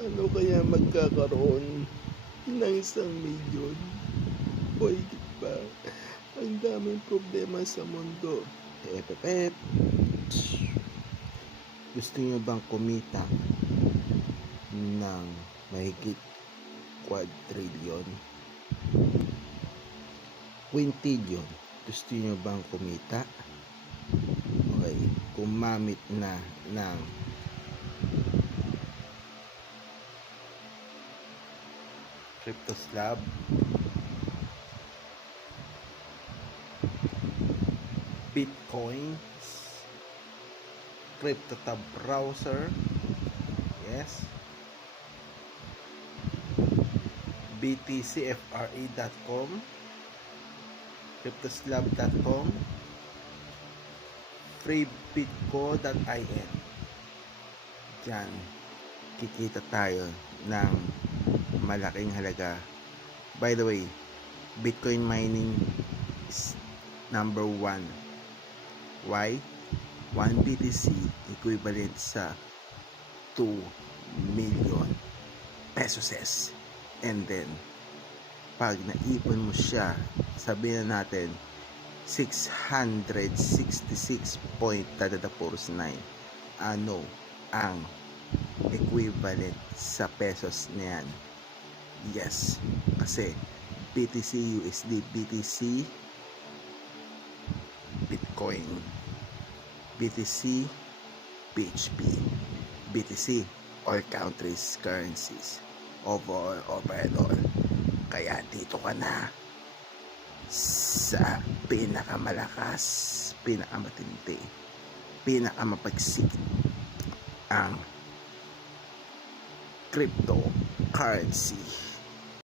Paano kaya magkakaroon ng 1,000,000 o higit pa? Ang daming problema sa mundo. Epepep. Gusto nyo bang kumita ng mahigit quadrillion? Quintillion. Gusto nyo bang kumita? Okay, gumamit na ng CryptoSlab, Bitcoins, CryptoTab browser, yes, btcfre.com, cryptoslab.com, freebitco.in. Diyan kikita tayo ng malaking halaga. By the way, Bitcoin mining is number 1. Why? 1 BTC equivalent sa 2 million pesos. And then, pag naipon mo siya, sabihin na natin 666.9, ano ang equivalent sa pesos niyan? Yes, kasi BTC USD, BTC Bitcoin, BTC BHP, BTC all countries currencies, overall. Kaya dito ka na sa pinakamalakas, pinakamatindi, pinakamapagsik ang cryptocurrency.